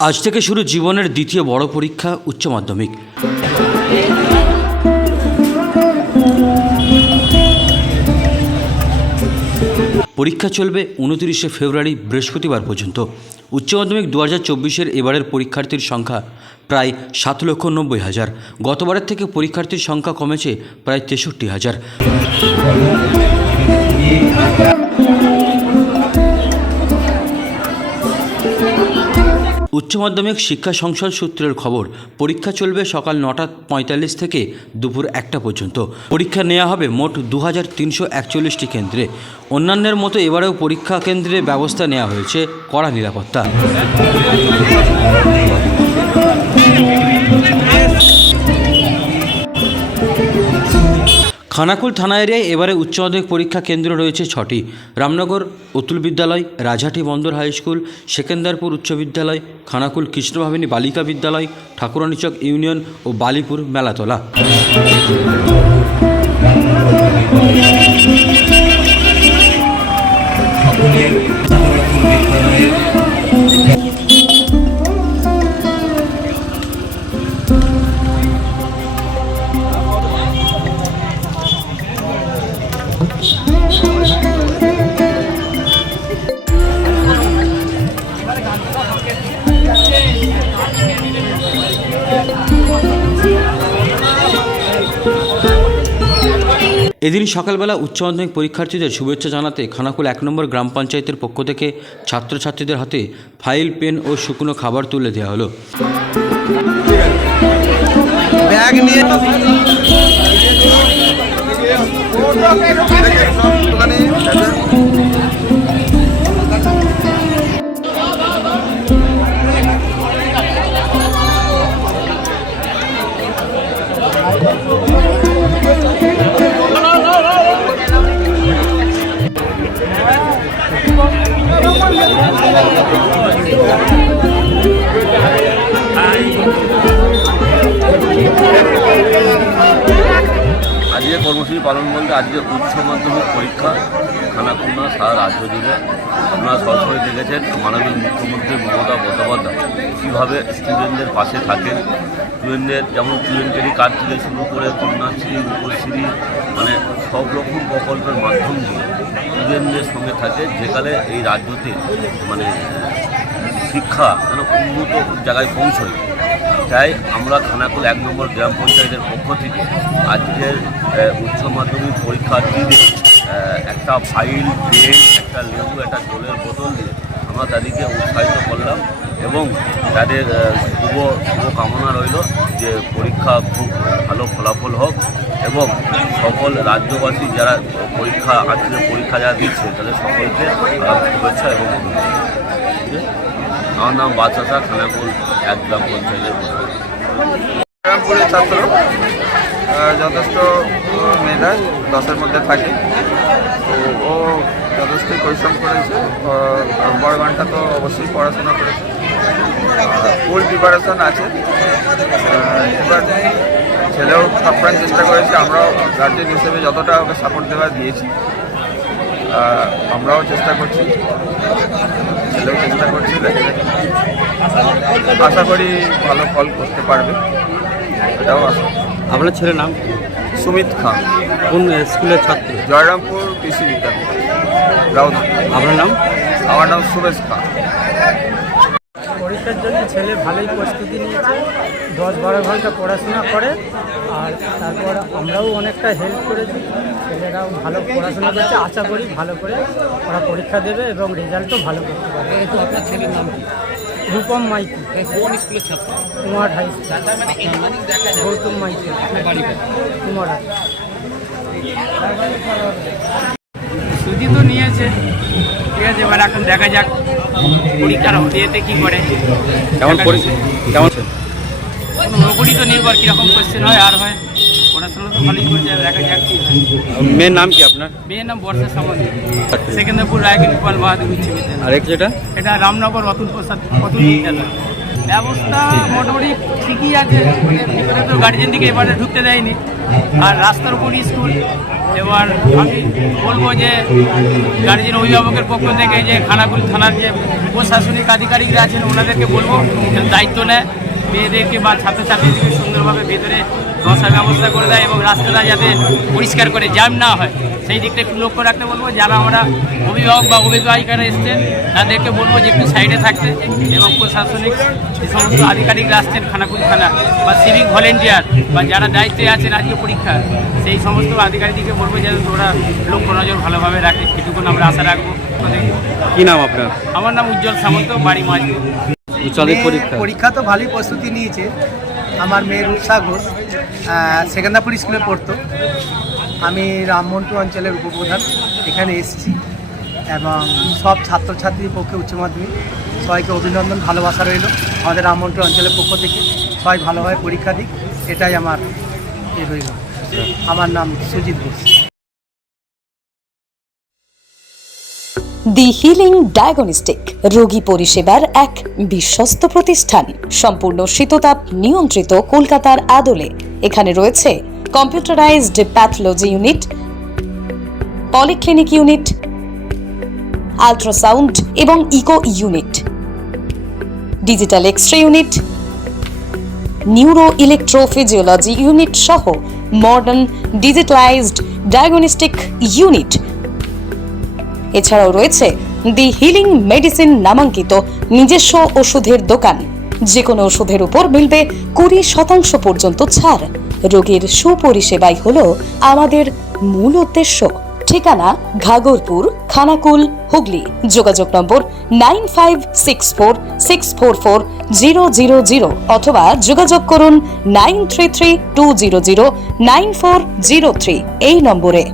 আজ থেকে শুরু জীবনের দ্বিতীয় বড় পরীক্ষা উচ্চ মাধ্যমিক। পরীক্ষা চলবে উনতিরিশে ফেব্রুয়ারি বৃহস্পতিবার পর্যন্ত। উচ্চ মাধ্যমিক দু হাজার চব্বিশের এবারের পরীক্ষার্থীর সংখ্যা প্রায় সাত লক্ষ নব্বই হাজার। গতবারের থেকে পরীক্ষার্থীর সংখ্যা কমেছে প্রায় তেষট্টি হাজার। উচ্চ মাধ্যমিক শিক্ষা সংসদ সূত্রের খবর, পরীক্ষা চলবে সকাল নটা পঁয়তাল্লিশ থেকে দুপুর একটা পর্যন্ত। পরীক্ষা নেওয়া হবে মোট দু হাজার তিনশো একচল্লিশটি কেন্দ্রে। অন্যান্যের মতো এবারেও পরীক্ষা কেন্দ্রে ব্যবস্থা নেওয়া হয়েছে কড়া নিরাপত্তা। খানাকুল থানা এরিয়ায় এবারে উচ্চ মাধ্যমিক পরীক্ষা কেন্দ্র রয়েছে ছটি। রামনগর অতুল বিদ্যালয়, রাজহাটি বন্দর হাই স্কুল, সেকেন্দারপুর উচ্চ বিদ্যালয়, খানাকুল কৃষ্ণভাবিনী বালিকা বিদ্যালয়, ঠাকুরানীচক ইউনিয়ন ও বালিপুর মেলাতলা। এদিন সকালবেলা উচ্চ মাধ্যমিক পরীক্ষার্থীদের শুভেচ্ছা জানাতে খানাকুল এক নম্বর গ্রাম পঞ্চায়েতের পক্ষ থেকে ছাত্রছাত্রীদের হাতে ফাইল পেন ও শুকনো খাবার তুলে দেওয়া হলো। ব্যাগ নিয়ে ওখানে আজকে কর্মসূচি পালন বলতে আজকে উচ্চ মাধ্যমিক পরীক্ষা, খানাকুন্না, সারা রাজ্য জুড়ে। আপনারা সরাসরি দেখেছেন মাননীয় মুখ্যমন্ত্রী মমতা বন্দ্যোপাধ্যায়। কীভাবে স্টুডেন্টদের পাশে থাকেন স্টুডেন্টদের যেমন স্টুডেন্টেরই কার্ড থেকে শুরু করে কন্যাশ্রী, রূপশ্রী মানে সব রকম প্রকল্পের মাধ্যম দিয়ে স্টুডেন্টদের সঙ্গে থাকে যেকালে এই রাজ্যতে মানে শিক্ষা যেন উন্নত জায়গায় পৌঁছয়। তাই আমরা খানাকুল এক নম্বর গ্রাম পঞ্চায়েতের পক্ষ থেকে আজকের উচ্চ মাধ্যমিক পরীক্ষার্থীদের একটা ফাইল পেন একটা লেবু, একটা জলের বোতল দিয়ে আমরা তাদেরকে উৎসাহিত করলাম এবং তাদের শুভ কামনা রইল যে পরীক্ষা খুব ভালো ফলাফল হোক এবং সকল রাজ্যবাসী যারা পরীক্ষা আজকের পরীক্ষা যারা দিচ্ছে, তাদের সকলকে শুভেচ্ছা এবং আমার নাম বাদশাহ খানাকুল, এক গ্রাম পঞ্চায়েতের ছাত্র যথেষ্ট মেধায়, দশের মধ্যে থাকে। তো ও যথেষ্টই পরিশ্রম করেছে। বড় ঘণ্টা তো অবশ্যই পড়াশোনা করেছে। ফুল প্রিপারেশন আছে। এবার ছেলেও সবপ্রাণ চেষ্টা করেছে। আমরাও গার্জেন হিসেবে যতটা ওকে সাপোর্ট দেওয়া দিয়েছি আমরাও চেষ্টা করছি। ছেলেও চেষ্টা করছি আশা করি ভালো ফল করতে পারবে। এটাও আশা। আপনার ছেলের নাম সুমিত খান কোন স্কুলের ছাত্র? জয়রামপুর কৃষি বিদ্যালয় রাউত। আপনার নাম? আমার নাম সুরেশ খান পরীক্ষার জন্য ছেলে ভালোই প্রস্তুতি নিয়েছে। দশ বারো ঘণ্টা পড়াশোনা করে আর তারপর আমরাও অনেকটা হেল্প করেছি। ছেলেরাও ভালো পড়াশোনা করছে আশা করি ভালো করে ওরা পরীক্ষা দেবে এবং রেজাল্টও ভালো করতে পারবে। তো আপনার ছেলের নাম কি? রূপম মাইতি। কোন স্কুলের ছাত্র? Kumar high school. Gautam Maiti. বাড়ি কোথায়? কুমার সুজি তো নিয়েছে। ঠিক আছে এবার এখন দেখা যাক পরীক্ষার ইয়েতে কি করে। কেমন পরীক্ষা? কেমন? নৌকরি তো নির্ভর কীরকম কোশ্চেন হয় আর হয়। পড়াশোনা তো ভালোই করছে দেখা যাক কি মেয়ের নাম কি আপনার? মেয়ের নাম বর্ষা সামন্ত। সেকেন্দ্রপুর রায়গঞ্জ পাল বাহাদুর উচ্চ বিদ্যালয়। আর এক যেটা এটা রামনগর অতুল প্রসাদ অতুল বিদ্যালয়। ব্যবস্থা মোটামুটি ঠিকই আছে। মানে ভিতরে তো গার্জেন দিকে এবারে ঢুকতে দেয়নি। আর রাস্তার উপরই স্কুল এবার আমি বলব যে গার্জেন অভিভাবকের পক্ষ থেকে যে খানাকুল থানার যে প্রশাসনিক আধিকারিকরা আছেন, ওনাদেরকে বলব দায়িত্ব নেয়। মেয়েদেরকে বা ছাত্রছাত্রীদেরকে সুন্দরভাবে ভেতরে বসার ব্যবস্থা করে দেয় এবং রাস্তাটা যাতে পরিষ্কার করে জ্যাম না হয়। সেই দিকটা একটু লক্ষ্য রাখতে বলব যারা আমরা অভিভাবক বা অভিভাবিকারা এসছেন তাদেরকে বলব যে একটু সাইডে থাকতে এবং প্রশাসনিক যে সমস্ত আধিকারিকরা আসছেন খানাকুল থানা বা সিভিক ভলেন্টিয়ার বা যারা দায়িত্বে আছেন আজকে পরীক্ষা সেই সমস্ত আধিকারিককে বলব যে ওরা লক্ষ্য নজর ভালোভাবে রাখে এটুকুন আমরা আশা রাখব। কি নাম আপনার? আমার নাম উজ্জ্বল সামন্ত বাড়ি মাঝে। পরীক্ষা? পরীক্ষা তো ভালোই প্রস্তুতি নিয়েছে। আমার মেয়ের রূপসা ঘোষ সেকেন্দাপুর স্কুলে পড়তো। আমি রামমন্টু অঞ্চলের উপপ্রধান। এখানে এসেছি এবং সব ছাত্রছাত্রীর পক্ষে উচ্চ মাধ্যমিক। সবাইকে অভিনন্দন, ভালোবাসা রইল আমাদের রামমন্টু অঞ্চলের পক্ষ থেকে। সবাই ভালোভাবে পরীক্ষা দিক, এটাই আমার এ রইল। আমার নাম Sujit Ghosh. The healing diagnostic, রোগী পরিষেবার এক বিশ্বস্ত প্রতিষ্ঠান। সম্পূর্ণ শীততাপ নিয়ন্ত্রিত কলকাতার আদলে। এখানে রয়েছে computerised pathology unit polyclinic unit ultrasound এবং echo unit digital X ray unit neuro electrophysiology unit সহ মডার্ন ডিজিটালাইজড ডায়াগনস্টিক ইউনিট এছাড়াও রয়েছে দি হিলিং মেডিসিন নামাঙ্কিত নিজস্ব ওষুধের দোকান। যে কোনো ওষুধের উপর মিলবে কুড়ি শতাংশ পর্যন্ত ছাড়। রোগীর সুপরিষেবাই হল আমাদের মূল উদ্দেশ্য। ঠিকানা ঘাগরপুর, খানাকুল, হুগলি। যোগাযোগ number nine five six four six four four, zero zero zero অথবা যোগাযোগ করুন nine three three two zero zero nine four zero three এই নম্বরে।